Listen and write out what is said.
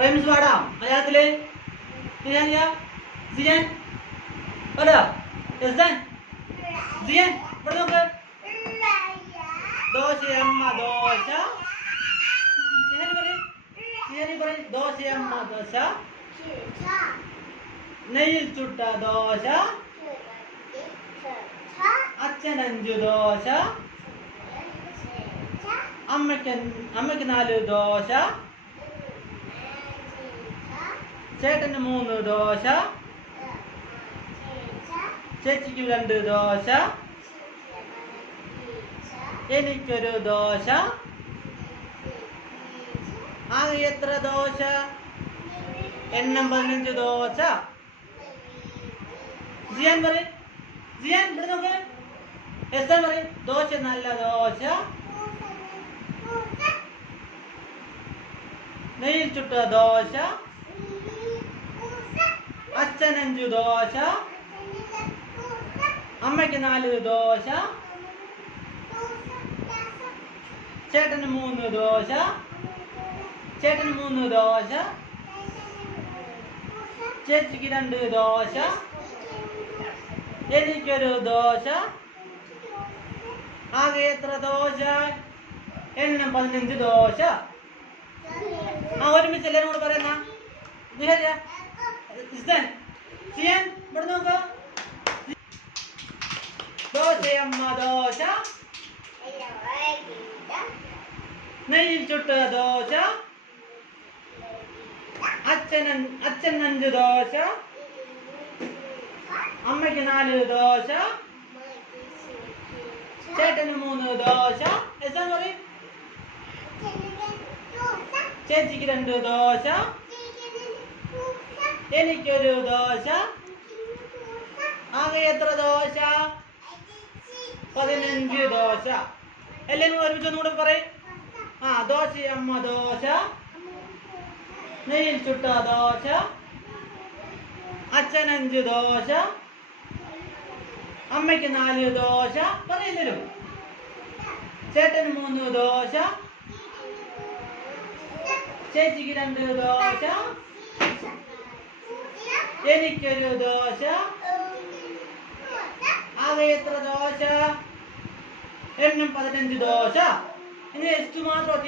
Rhymes പാടാം മലയാളത്തില്. സിയാൻ പാടാ. സിയാൻ ഇവിടെ നോക്ക്. ദോശയമ്മ ദോശ. ദോശയമ്മ ദോശ. നെയ്യിൽ ചുട്ട ദോശ. അച്ഛനഞ്ചു ദോശ. അമ്മയ്ക്ക് 4 ദോശ. ചേട്ടന് 3 ദോശ. ചേച്ചിക്ക് 2 ദോശ. എനിക്കൊരു ദോശ. ആകെ എത്ര ദോശ? എണ്ണം 15 ദോശ. ജിയാൻ പറയും. ജിയാൻ ഇവിടെ നോക്ക്. എസ്താൻ പറയും. ദോശ നല്ല ദോശ. നെയ്യിൽ ചുട്ട ദോശ. അച്ഛൻ 5 ദോശ. അമ്മയ്ക്ക് 4 ദോശ. ചേട്ടന് 3 ദോശ. ചേട്ടന് 3 ദോശ. ചേച്ചിക്ക് 2 ദോശ. എനിക്കൊരു ദോശ. ആകെ എത്ര ദോശ? എണ്ണം 15 ദോശ. ഒരുമിച്ച് എല്ലാരും കൂടെ പറയുന്ന ഇവിടെ നോക്ക. ദോശയമ്മ ദോശ. നെയ്യിൽ ചുട്ട ദോശ. അച്ഛൻ 5 ദോശ. അമ്മയ്ക്ക് 4 ദോശ. ചേട്ടന് 3 ദോശ. എസ്താൻ പറയും. ചേച്ചിക്ക് 2 ദോശ. എനിക്കൊരു ദോശ. ആകെ എത്ര ദോശ? 15 ദോശ. എല്ലാവരും ഒരുമിച്ച് ഒന്നുകൂടെ പറയും. ദോശയമ്മ ദോശ. നെയ്യിൽ ചുട്ട ദോശ. അച്ഛൻ 5 ദോശ. അമ്മയ്ക്ക് 4 ദോശ. പറയല്ലോ. ചേട്ടന് 3 ദോശ. ചേച്ചിക്ക് 2 ദോശ. എനിക്കൊരു ദോശ. ആകെ എത്ര ദോശ? എണ്ണം 15 ദോശ. ഇനി മാത്രം